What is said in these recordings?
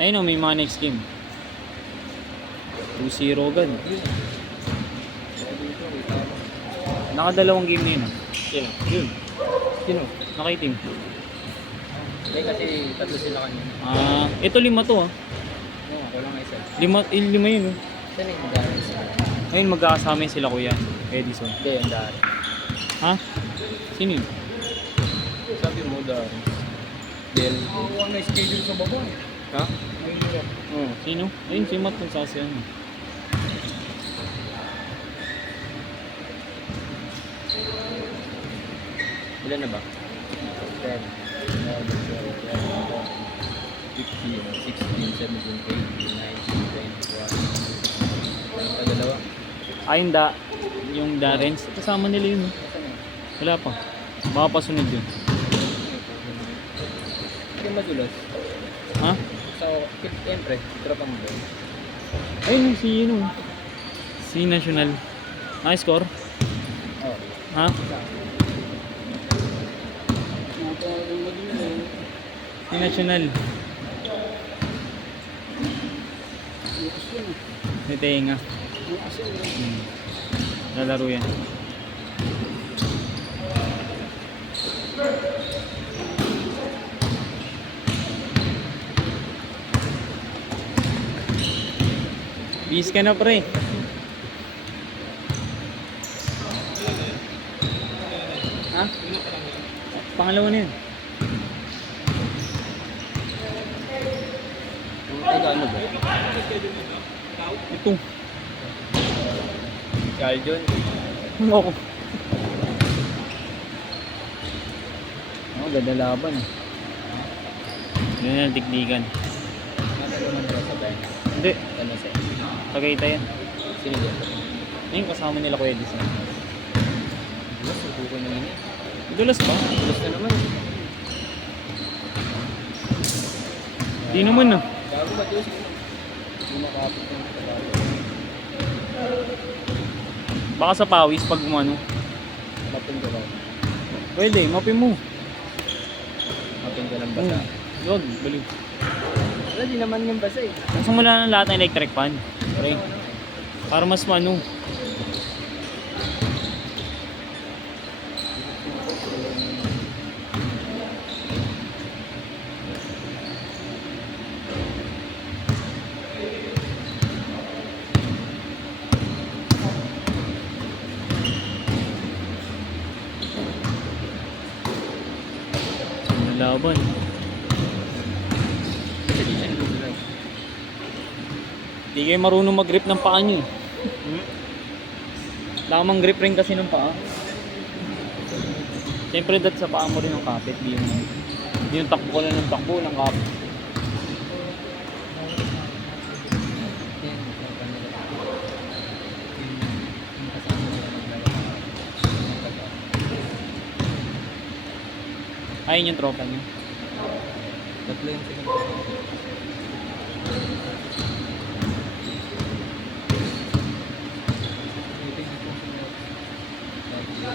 Ayun o, may mga next game. 2-0 agad. Nakadalawang game na yun ah. Sino? Yun. Sino? Nakaitim. Eh kasi tatlo sila kanina. Ito 5 to ah. Oo, ako lang isa. 5 yun oh. Saan yung Darius? Ayun, magkakasama yun sila kuya. Edison. Hindi, yung Darius. Ha? Sino yun? Sabi mo Darius. Del. Oo, may schedule sa baba. Ha? Oh, sino? Ayun, si Matt kung sasya ano. Ilan na ba? 10, 11, 12, 13, 14, 15, 17, 18, 19, 20, 21. Ano pa dalawa? Ayun yung Darrens. Kasama nila yun. Wala pa. Baka pasunod yun. Hindi madulas. Ha? So, siyempre, tropa mo doon. Ayun, si yun. Si National. Score? Oo. Ha? Si National. May tenga. Lalaro yan. Bis ka na pre. Ha? Pangalawa na yun. Ay, ano ba? Ito. Carl John. Ako. Ganda laban eh. Ganyan ang tikdikan. Ano naman ba sa bayan? Hindi. Ano sa Tagayta yan. Sino dyan? Ayun, kasama nila Kuya Edison. Dulas, subukan na yun eh. Dulas ba? Dulas na naman. Di naman ah. Bago ba dulas? Hindi makapit ng trabaho. Baka sa pawis pag umano. Mapin ka ba? Pwede, mapin mo. Mapin ka ng basa. Huwag, baliw. Wala, di naman yung basa eh. Nasa mula ng lahat ng electric fan. Pre. Para mas ano. Laban. Hindi siya nagugulan. Hindi kayo marunong mag-grip ng paa nyo. Lamang grip rin kasi ng paa. Siyempre dat sa paa mo rin ang kapit. Di yung takbo ko lang ng takbo ng kapit. Ayun yung tropa niya. Tatlo yung sila.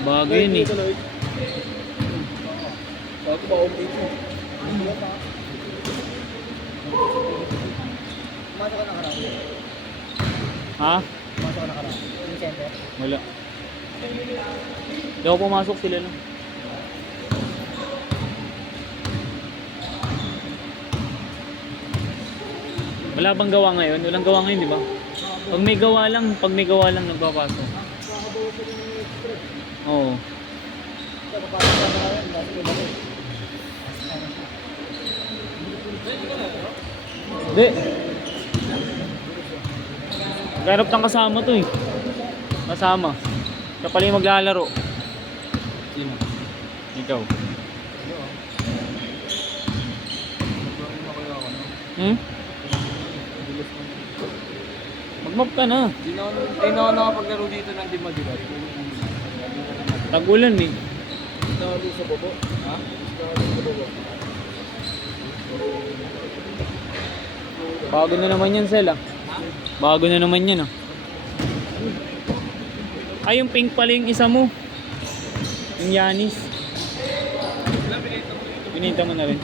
Bagay yun eh. Bago ba ako dito? Pumasok ka na karami. Ha? Pumasok ka na karami. Yung center. Wala. Hindi ako pumasok sila lang. Wala bang gawa ngayon? Walang gawa ngayon, di ba? Pag may gawa lang nagpapasok. Oo. Hindi. Garap ng kasama to eh. Kasama. Siya pala yung maglalaro. Sino? Ikaw. Hmm? Mag-map ka na. Hindi na ako nakapaglaro dito ng Dimagibat. Tagulan eh. Nalo sa babo. Ha? Nalo sa babo. Bago na naman yan, Sel ah. Bago na naman yan ah. Ay, yung pink pala yung isa mo. Yung Yanis. Pinita mo na rin.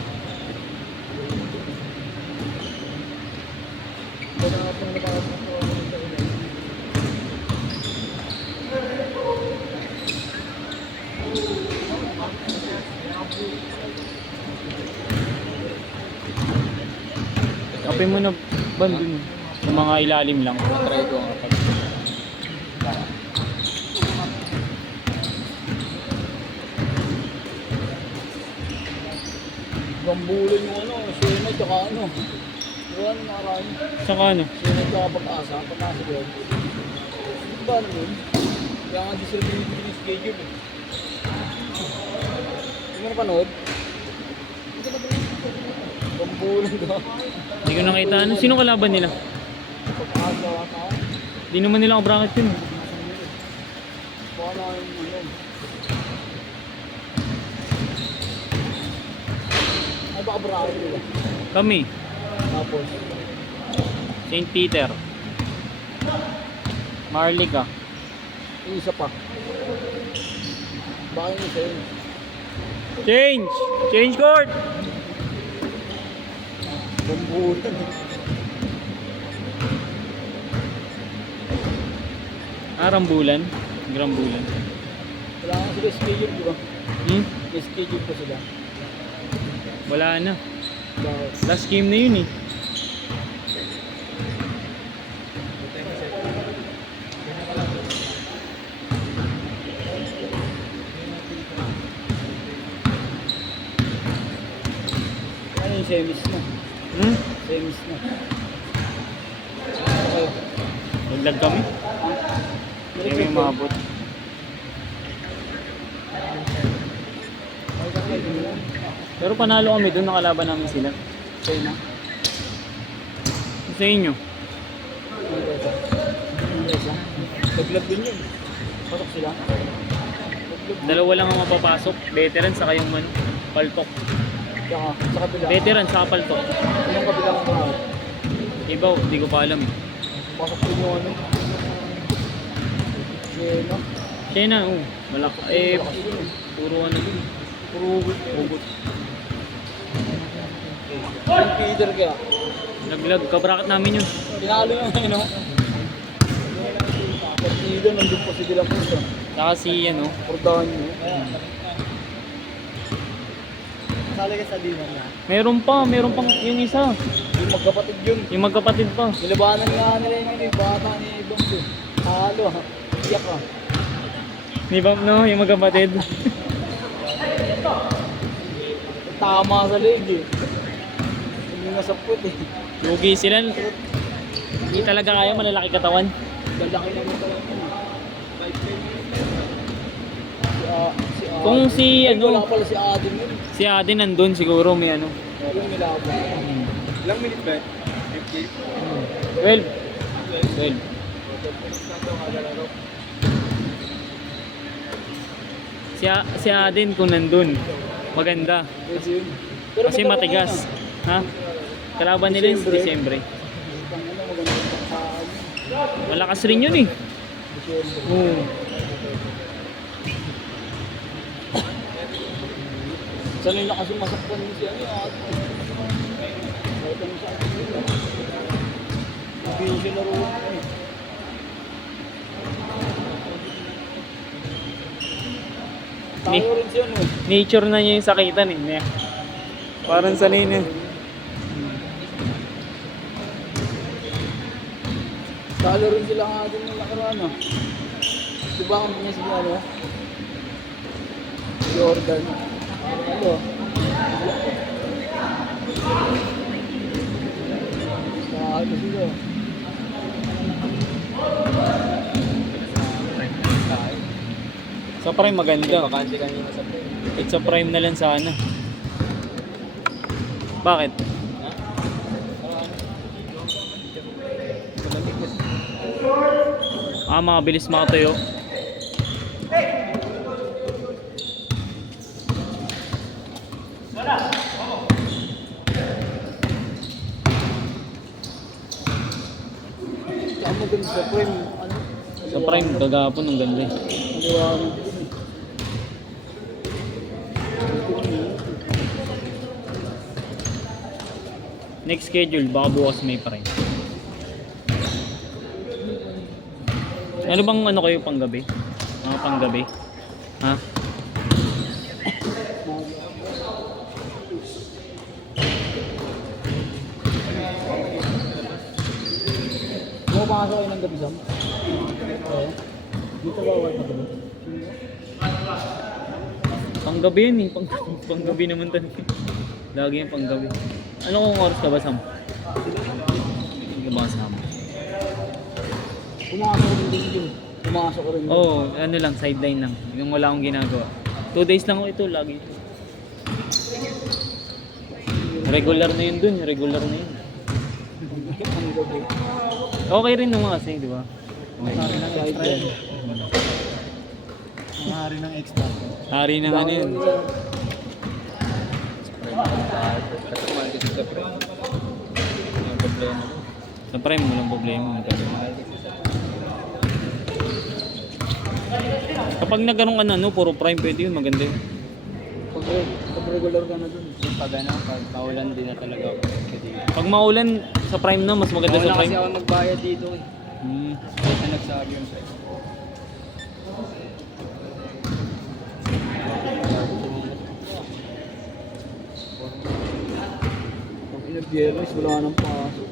Hanapin mo na ban dun. Sa mga ilalim lang. Try ko nga pag... Gambulan yung ano, sino tsaka ano. Ano nakaraan? Saka ano? Sino tsaka pag-asa, pag-asa ko yun. Ano ba ano yun? Kaya nga di sila binibigyan yung schedule eh. Hindi mo napanood? Gambulan ka. Hindi ko nakita. Ano? Sino kalaban nila? Pag-asa ka. Di naman nila ako bracket yun. Baka na yung ano. Ay baka bravo nila. Kami. Tapos, St. Peter. Marlica. yung isa pa. Baka yung isa yun. Change! Change court! Gambulan. Rambulan. Grambulan. Wala nga sila schedule, di ba? Hmm? May schedule pa sila. Wala na. Bakit? Last game na yun eh. Ano yung semis na? Hmm? Semis na. Okay. Naglag kami. Hindi kami umabot. Pero panalo kami doon, nakalaban namin sila. Okay na. Sa inyo. Naglag din yun. Pasok sila. Naglag. Dalawa lang ang mapapasok. Veteran sa kayong paltok. Tsaka, sa kabila. Veteran sa paltok. Yung kabilang mga. Iba, hindi ko pa alam eh. Pasok din yung ano. Yun, no? Siya na, oh. Malaki. Eh, puro ano yun. Puro hugot. Yung Peter kaya. Naglag, kabrakat namin yun. Tinalo yung ano. Partida, nandun pa si Dilang Pusa. Saka si, ano, Pordahan nyo. Kasali ka sa Dilang na? meron pang yung isa. Yung magkapatid yun. Yung magkapatid pa. Nilabanan nga nila yung bata ni Bangso. Halo ha. Iyak ha. Ni Bam, no? Yung magkapatid. Tama sa leg eh. Hindi nga sapot eh. Lugi sila. Hindi talaga kaya, malalaki katawan. Lalaki naman talaga yun. Kung si, Wala ano, pala si Adin yun. si Aden nandun siguro may ano. Yung nilaban. Ilang minute ba? 12. 12. Si Aden kung nandun, maganda. Pwede yun. Kasi matigas. Ha? Kalaban nila yung Disyembre. Ano, maganda yung paksaan. Malakas rin yun eh. Disyembre. Oo. Sanay na kasi masaktan mo siya niya. Masaktan mo siya. Hindi siya laro eh. Ni- Tayo rin siya no. Nature na niya yung sakitan eh. Parang sanay na. Talo rin sila nga din ng nakaraan ah. Diba ang niya si ano? Jordan. Ano? Talo sila. Sa prime maganda. Bakante kanina sa It's a prime na lang sana. Bakit? Mabilis makatuyo. Saan mo dun sa frame? Ano? Sa prime, gagapon ang ganda eh. Maliwanag din eh. Next schedule, baka bukas may prime. Ano bang ano kayo panggabi? Mga panggabi? Ha? Pumasok kayo ng gabi, Sam? Oo. Dito ba wifi na gabi? Panggabi yan eh. Panggabi naman talaga. Lagi yung panggabi. Ano kung oras ka ba, Sam? Hindi ka ba kasama? Pumasok ko din dito. Pumasok ko rin. Oo, ano lang, sideline lang. Yung wala akong ginagawa. 2 days lang ako ito, lagi. Regular na yun dun, regular na yun. Ang gabi. Okay rin naman kasi, di ba? Side yan. Mahari ng extra. Hari na ano yun. Kasama dito sa pre. Yung problema. Sa prime, walang problema. Kapag nagkaroon ka na, no, puro prime, pwede yun, maganda yun. Pag regular ka na dun. Pag ano, pag paulan din na talaga ako. Pag maulan, sa prime na, mas maganda Wala sa kasi prime. ako magbayad dito eh. Hmm. Kaya na nagsabi yung sa'yo. Pag inag-biyernes, wala nang pasok.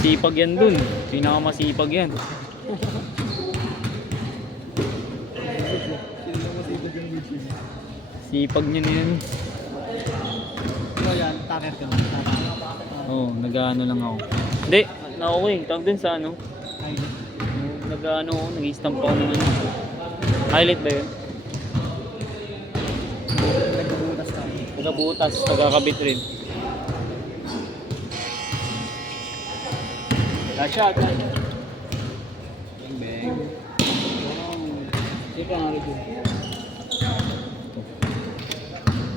Sipag yan dun. Pinakamasipag yan. Sipag niya na yan. So yan, taker ka na. Oo, nag-ano lang ako. Hindi, ako eh. Tawag dun sa ano. Nag-ano ako, nag-stamp ako ng ano. Highlight ba yun? Nagbubutas tayo. Nagkabutas, nagkakabit rin. Lasha, lasha. Bang bang. Sino pa nga rin dun?